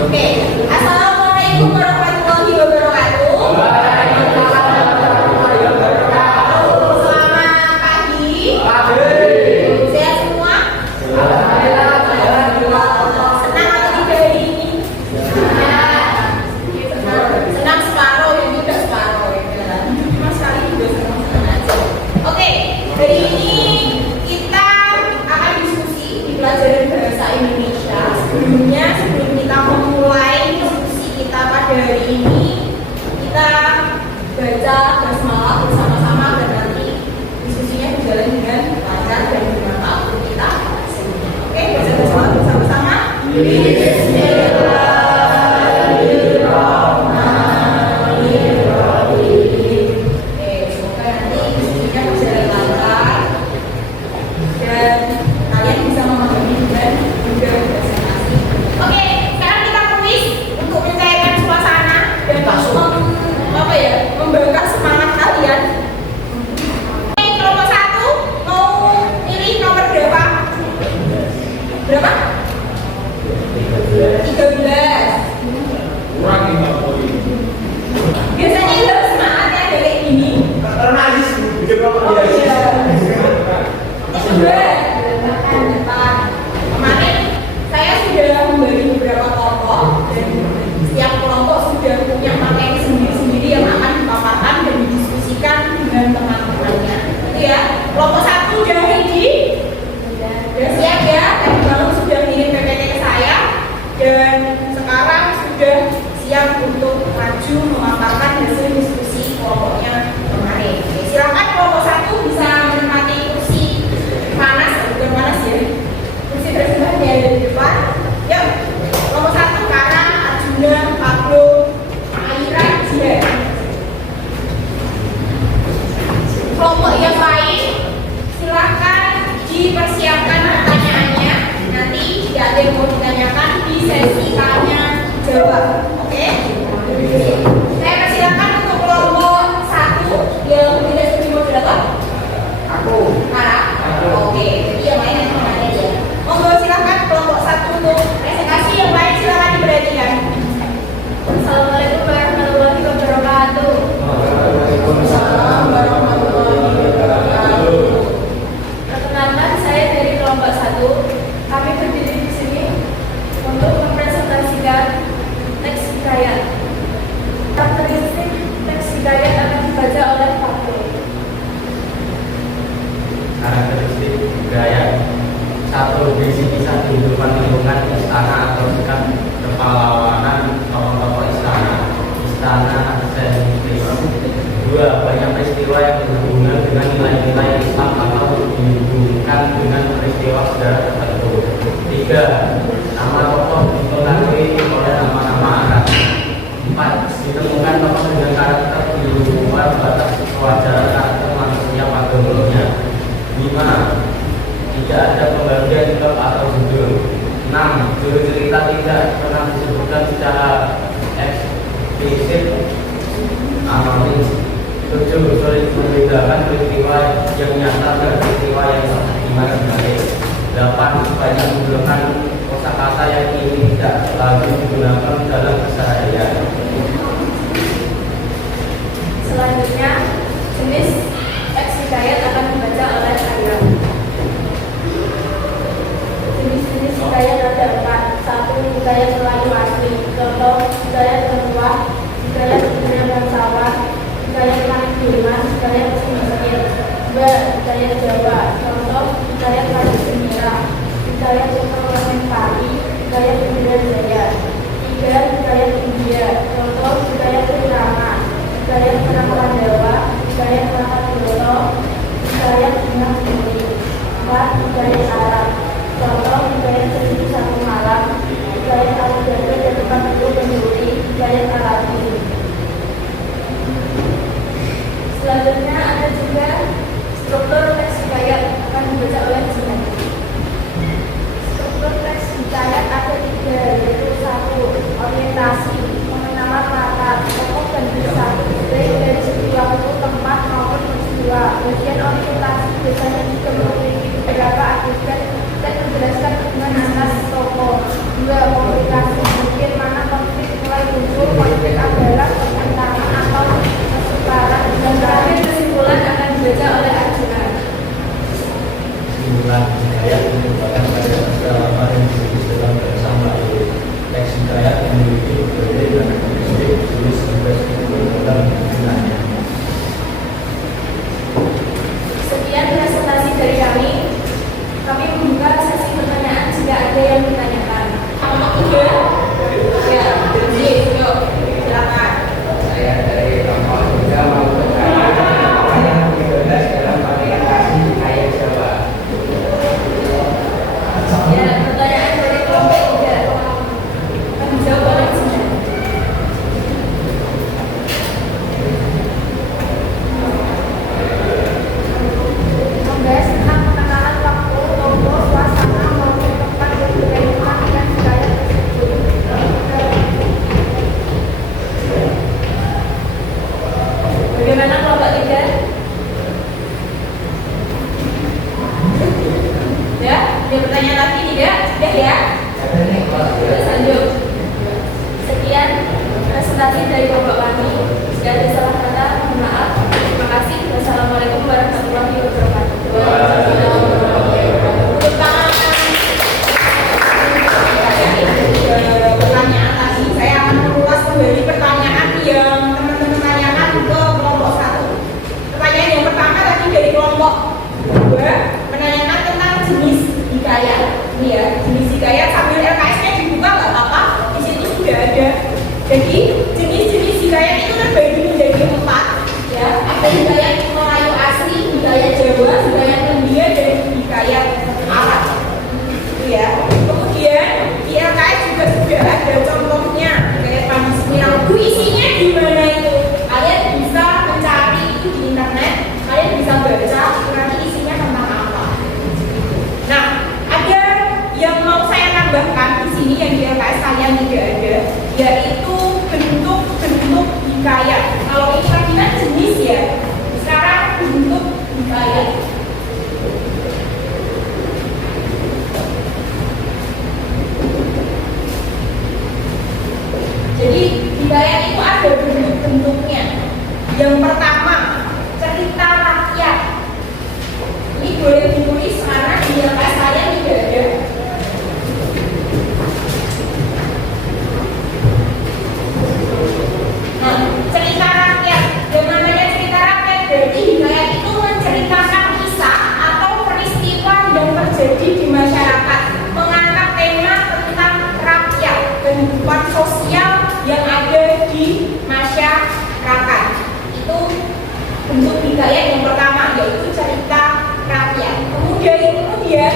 Oke, Assalamualaikum warahmatullahi wabarakatuh. Selamat pagi. Sehat semua? Senang atau tidak hari ini? Senang separuh, yang tidak separuh. Mas kali juga senang aja. Oke, hari ini kita akan diskusi di pelajaran bahasa Indonesia. Sebelum kita memulai diskusi kita pada hari ini, kita baca basmalah bersama-sama dan nanti diskusinya berjalan dengan lancar dan bermanfaat untuk kita semuanya. Oke, baca basmalah bersama-sama. Bismillahirrahmanirrahim. Oke, semoga nanti diskusinya berjalan lancar dan kalian bisa memahami dan juga presentasi. Oke, sekarang kita kuis untuk mencairkan suasana dan membakar semangat kalian. Oke, kelompok 1 mau pilih nomor berapa? Berapa? 13. Kurang 5 poin. Biasanya harus semangat ya kayak gini. Karena Aziz bikin kelompok Oh dia. iya. Depan. Kemarin saya sudah membagi beberapa kelompok dan setiap kelompok sudah punya materi sendiri-sendiri yang akan dipaparkan dan didiskusikan dengan teman-temannya. Itu ya. Kelompok 1 udah ready? Sudah siap ya? Tadi malam sudah kirim PPT ke saya dan sekarang sudah siap untuk maju memaparkan hasil diskusi kelompoknya kemarin. Oke, silakan kelompok 1 bisa menempati kursi panas, bukan panas ya, kursi tersebar di depan. Yuk, kelompok 1 Kara, Arjuna, Pablo, Aira, Jihan. Kelompok yang lain silakan dipersiapkan pertanyaannya. Nanti jika ada yang mau ditanyakan di sesi tanya jawab. Oke? Saya persilakan untuk kelompok 1 yang tidak seperti moderator. Aku. Kara. Oke, jadi yang lain yang menanya aja. Monggo silakan kelompok 1 untuk presentasi, yang lain silakan diperhatikan. Assalamualaikum warahmatullahi wabarakatuh. Waalaikumsalam warahmatullahi wabarakatuh. Perkenalkan, saya dari kelompok 1. Kami berdiri di sini untuk mempresentasikan teks hikayat. Karakteristik teks hikayat akan dibaca oleh Pablo. Karakteristik budaya 1. Visi kisah kehidupan lingkungan istana atau sikap kepahlawanan tokoh-tokoh istana sentris. 2. Banyak peristiwa yang berhubungan dengan nilai-nilai Islam atau dihubungkan dengan peristiwa sejarah tertentu. 3. Nama tokoh dipengaruhi oleh nama-nama Arab. 4. Ditemukan tokoh dengan karakter di luar batas kewajaran karakter manusia pada umumnya. 5. Tidak ada pembagian bab atau judul. 6. Juru cerita tidak pernah disebutkan secara eksplisit anonim. 7. Sulit membedakan peristiwa yang nyata dan peristiwa yang imaginasi. 8. Banyak menggunakan kosakata yang kini tidak lagi digunakan dalam keseharian. Selanjutnya, jenis teks hikayat akan dibaca oleh saya. Jenis-jenis hikayat ada 4. 1. Hikayat Melayu asli. Contoh, hikayat Terbuah, hikayat dunia bangsawan, hikayat Langit Birman, hikayat Mesir. 2. Hikayat Jawa. Contoh, hikayat Langit Semira, hikayat Superman Pari, hikayat Indra Jaya. 3. Hikayat India. Contoh, hikayat Irama, hikayat Perang Pandawa, hikayat Rakatulilo, hikayat Bintang Bumi. 4. Hikayat Arab. Contoh, hikayat Seribu Satu Malam, hikayat Aljabar dan 40 Pencuri, hikayat Aladdin. Selanjutnya ada juga struktur teks hikayat akan dibaca oleh Jihan. Struktur teks hikayat ada 3, yaitu 1. Orientasi, mengenal latar, tokoh dan kisah, baik dari segi waktu, tempat maupun peristiwa. Bagian orientasi biasanya juga memiliki beberapa adegan dan menjelaskan hubungan antar tokoh. 2. Komplikasi, bagian mana Jadi jenis-jenis hikayat itu terbagi menjadi 4 ya. Ada hikayat Melayu asli, hikayat Jawa, hikayat India, dan hikayat Arab. Itu ya. Kemudian di LKS juga sudah ada contohnya hikayat Panji Semilang. Itu isinya gimana itu? Kalian bisa mencari itu di internet, kalian bisa baca nanti isinya tentang apa. Nah, ada yang mau saya tambahkan di sini yang di LKS kalian tidak ada, yaitu bentuk-bentuk hikayat. Kalau ini tadi kan jenis ya, sekarang bentuk hikayat. Jadi hikayat itu ada bentuk-bentuknya. Yang pertama, cerita rakyat. Ini boleh ditulis karena di LKS saya tidak ada. Nah, cerita rakyat. Yang namanya cerita rakyat berarti hikayat itu menceritakan kisah atau peristiwa yang terjadi di masyarakat, mengangkat tema tentang rakyat, kehidupan sosial yang ada di masyarakat. Itu bentuk hikayat yang pertama, yaitu cerita rakyat. Kemudian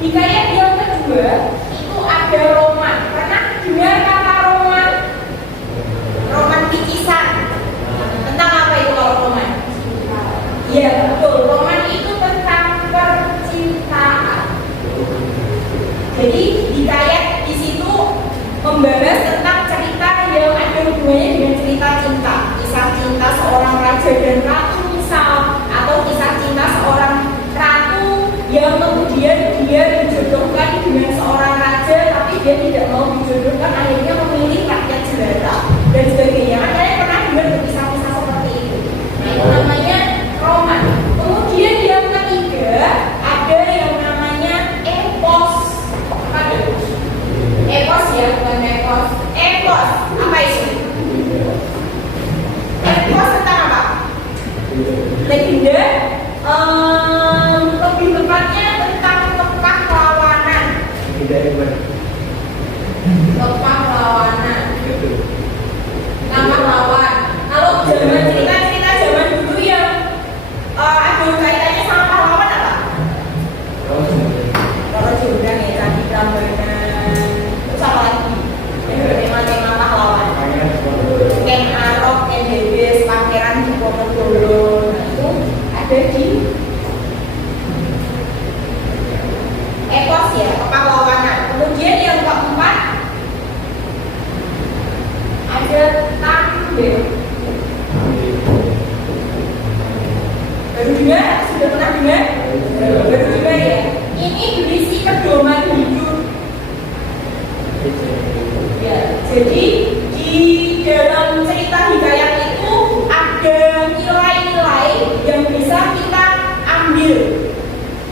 hikayat yang kedua itu ada roman. Pernah dengar kata roman? Roman titisan. Tentang apa itu kalau roman? Iya betul, roman itu tentang percintaan. Jadi hikayat di situ membahas tentang cerita yang ada hubungannya dengan cerita cinta. Kisah cinta seorang raja dan ratu misal, atau kisah cinta seorang ratu yang kemudian dia dijodohkan dengan seorang raja tapi dia tidak mau dijodohkan, akhirnya memilih rakyat jelata dan sebagainya. Kalian pernah dengar kisah-kisah seperti itu? Nah, itu namanya roman. Kemudian yang ketiga ada yang namanya epos. Apa itu? Epos ya, bukan epos. Epos apa itu? Epos tentang apa? Legenda. Lebih tepatnya tentang pepahlawanan. Pepahlawanan. Pahlawan. Kalau zaman cerita-cerita zaman dulu yang ada kaitannya sama pahlawan apa? Kalau Jordan ya, Candi Prambanan. Terus apa lagi? Tema-tema pahlawan. Ken Arok, Ken Debes, Pangeran Diponegoro. Nah, itu ada di epos ya, kepahlawanan. Kemudian yang keempat ada tampil. Baru dengar? Sudah pernah dengar? Baru dengar ya. Ini berisi pedoman hidup. Ya, jadi di dalam cerita hikayat itu ada nilai-nilai yang bisa kita ambil,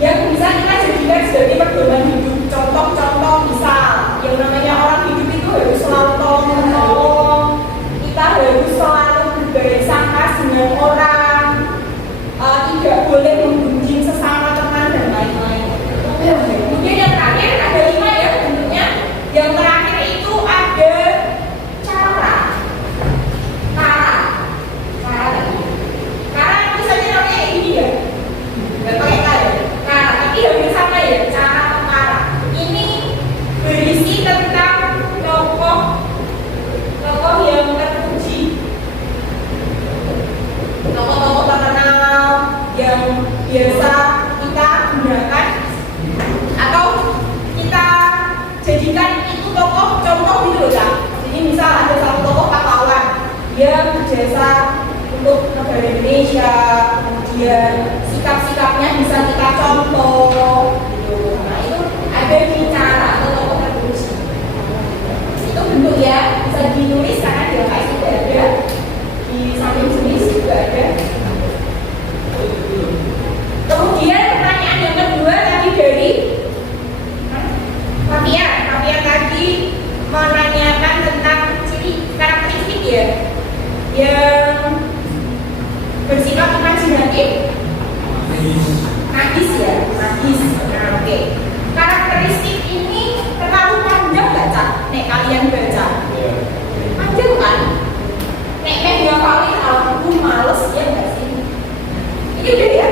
yang bisa kita jadikan sebagai pedoman hidup. Contoh-contoh misal, yang namanya orang hidup itu harus selalu tolong-menolong, kita harus selalu berbaik sangka dengan orang, tidak boleh menggunjing sesama teman dan lain-lain. Kemudian yang terakhir ada 5 ya bentuknya. Yang terakhir itu ada cara misalnya namanya kayak gini ya, nggak pakai kata cara, tapi hampir sama ya, cara. Ini berisi tentang tokoh yang terpuji, tokoh-tokoh terkenal yang biasa kita gunakan atau kita jadikan itu tokoh contoh gitu loh ya. Jadi misal ada satu tokoh pahlawan, dia berjasa untuk negara Indonesia, kemudian sikap-sikapnya bisa kita contoh gitu. Nah itu ada di cara atau tokoh terpuji. Itu bentuk ya, bisa ditulis karena di LKS tidak ada, di samping jenis juga ada. Kemudian pertanyaan yang kedua tadi dari Fabian tadi menanyakan tentang ciri karakteristik ya, yang bersifat imajinatif, nagis ya, nagis. Nah, oke. Karakteristik ini terlalu panjang nggak, Cak? Nek kalian baca, panjang nggak? Nek dua kali aku males ya nggak sih? Ini udah ya.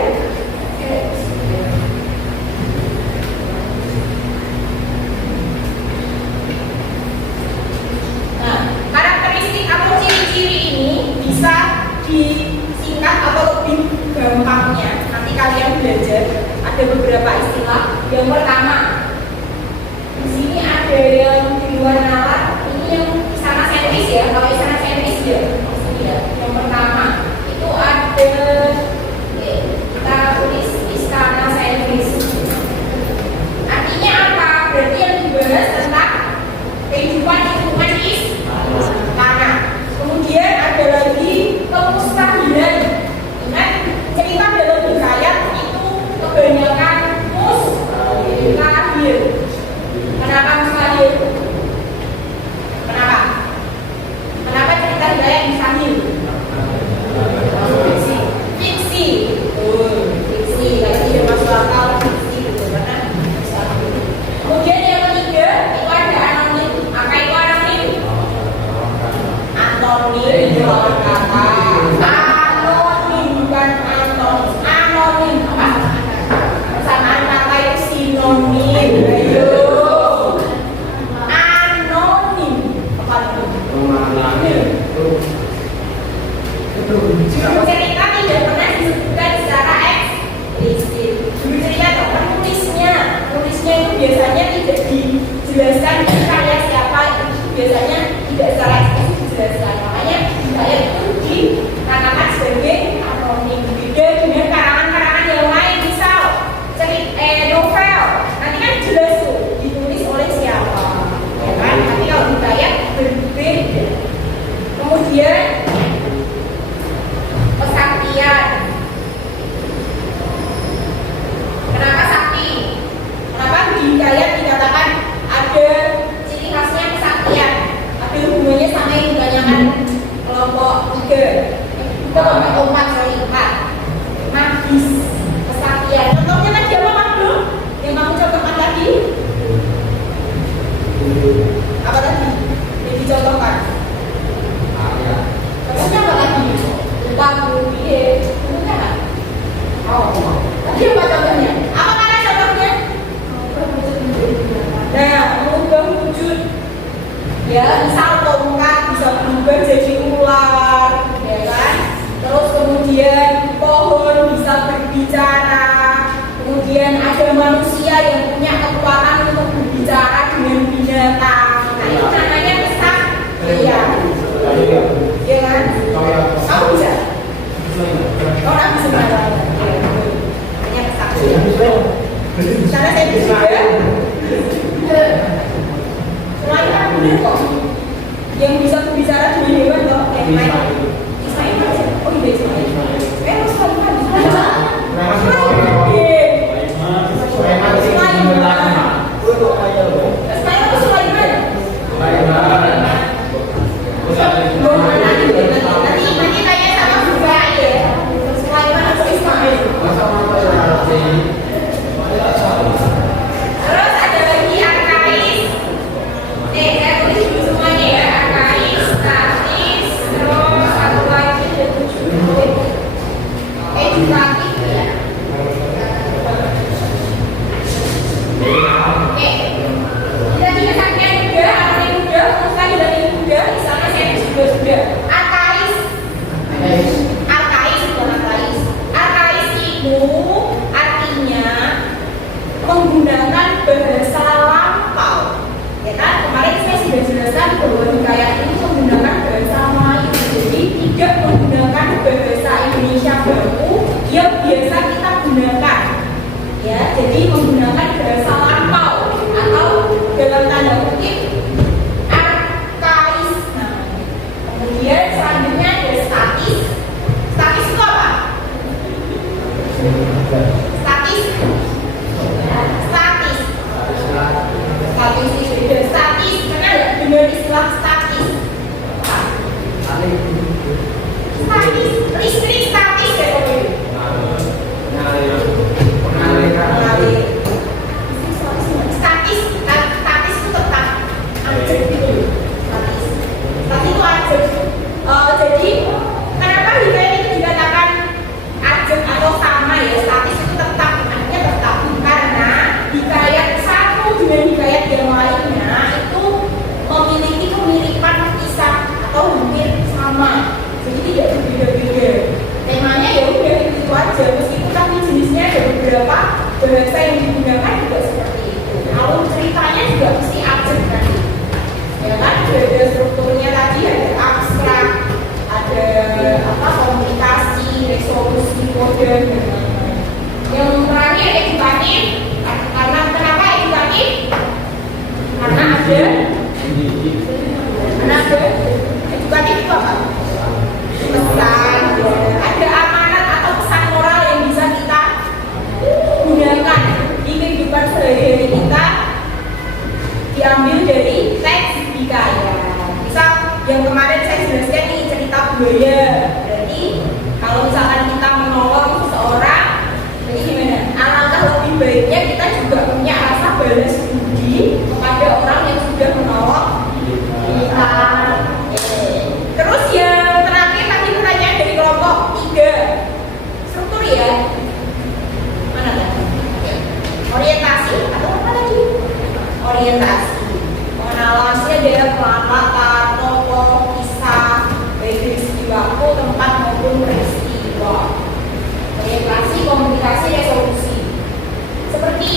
Nah, karakteristik atau ciri-ciri ini bisa disingkat atau lebih gampangnya. Nanti kalian belajar ada beberapa istilah. Yang pertama, di sini ada yang di luar nalar. Ini yang istana sentris ya. Kalau istana sentris ya, sini ya. Yang pertama itu ada kita tulis istana sentris. Artinya apa? Berarti yang dibahas tentang kehidupan lingkungan istana. Kemudian ada lagi kemustahilan. Ingat cerita dalam hikayat itu kebanyakan mustahil. Kenapa mustahil? Kenapa? Kenapa cerita hikayat mustahil? Fiksi. Fiksi. Kalau tidak masuk akal fiksi gitu karena mustahil. Kemudian yang ketiga itu ada anonim. Apa itu anonim? Anonim lawan kata. Anonim bukan anonim. Anonim apa? Persamaan kata itu sinonim. Ayo. Anonim apa itu? Judul cerita tidak pernah disebutkan secara eksplisit. Judul cerita atau penulisnya itu biasanya tidak dijelaskan di karya siapa, itu biasanya tidak secara eksplisit dijelaskan. Makanya hikayat itu dikatakan sebagai anonim. Beda dengan karangan-karangan yang lain, misal novel, nanti kan jelas tuh ditulis oleh siapa, ya kan? Tapi kalau hikayat berbeda. Kemudian kesaktian. Kenapa sakti? Kenapa di hikayat dikatakan ada ciri khasnya kesaktian? Ada hubungannya sama yang ditanyakan kelompok 3. Kelompok 4. Magis, kesaktian. Contohnya tadi apa Pak Bro? Yang kamu contohkan tadi? Apa tadi? Yang dicontohkan? Contohnya apa lagi? Lupa Bu, iya. Contohnya apa? Oh, tadi apa contohnya? Apa karena contohnya? Nah, mengubah wujud. Ya, misal tongkat bisa berubah jadi ular, ya kan? Terus kemudian pohon bisa berbicara. Kemudian ada manusia yang punya kekuatan untuk berbicara dengan binatang. Nah, itu namanya kesaktian. Ya kan? Kamu bisa? Orang bisa belajar. Namanya kesaktian. Karena saya juga selain kan bener kok yang bisa berbicara dengan hewan kok yang lain. Ismail aja. Oh iya Ismail. Mas Sulaiman. Nanti tanya sama Buka ya. Sulaiman atau Ismail. Terus ada lagi arkais. Saya tulis dulu semuanya ya. Arkais, statis, terus ada strukturnya tadi, ada abstrak, ada apa komunikasi, resolusi, kode dan lain-lain. Yang terakhir edukatif. Karena kenapa edukatif? Karena ada edukatif itu apa? Pesan, ada amanat atau pesan moral yang bisa kita gunakan di kehidupan sehari-hari kita, diambil dari teks Hikayat. Misal yang kemarin saya jelaskan nih cerita buaya. Berarti kalau misalkan kita menolong seseorang, jadi gimana? Alangkah lebih baiknya kita juga punya rasa balas budi kepada orang yang sudah menolong kita. Terus yang terakhir tadi pertanyaan dari kelompok 3, struktur ya. Mana tadi? Orientasi atau apa lagi? Orientasi. Mengenalasi adalah pelan-pelan, tokoh, kisah, baik dari segi waktu, tempat maupun peristiwa. Orientasi, komunikasi, resolusi. Seperti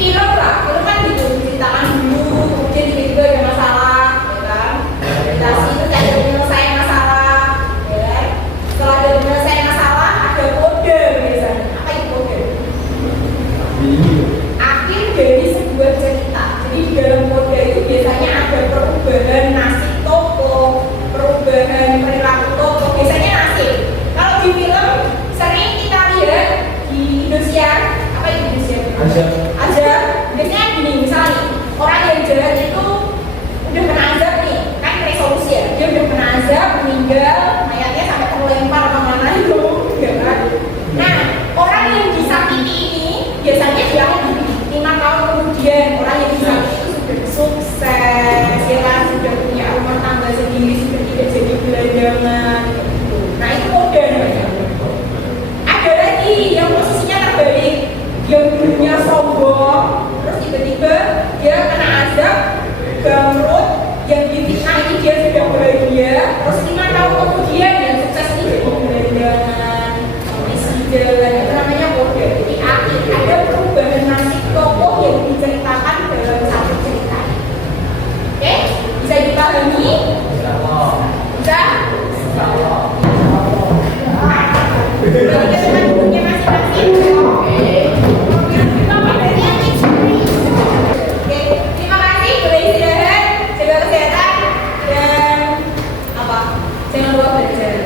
film lah, film kan gitu, ceritakan dulu, kemudian tiba-tiba ada masalah, ya kan? Orientasi itu kayak ada penyelesaian masalah, ya kan? Setelah ada penyelesaian masalah, ada kode biasanya. Apa itu kode? Akhir dari sebuah cerita. Jadi di dalam kode itu biasanya ada perubahan nasib tokoh, perubahan perilaku tokoh, biasanya nasib. Kalau di film sering kita lihat di Indosiar, apa itu Indosiar? Azab. Biasanya gini, misalnya orang yang jahat itu udah kena azab nih, kan resolusi ya. Dia udah kena azab, meninggal, mayatnya sampai terlempar kemana itu, ya kan? Nah, orang yang disakiti ini biasanya dia 5 tahun kemudian orang yang disakiti itu sudah sukses, ya kan? Sudah punya rumah tangga sendiri, sudah tidak jadi gelandangan. Gitu. Nah itu kode namanya. Ada lagi yang posisinya terbalik, yang dulunya sombong, terus tiba-tiba dia kena azab, bangkrut, yang difitnah ini dia sudah bahagia, terus 5 tahun kemudian yang sukses ini jadi gelandangan, presiden, itu namanya kode. Jadi ada perubahan nasib tokoh yang diceritakan dalam satu cerita. Oke, bisa dipahami? Bisa? Berarti ke depan bukunya masing-masing. Oke, terima kasih. Boleh istirahat, jaga kesehatan, dan apa? Jangan lupa belajar.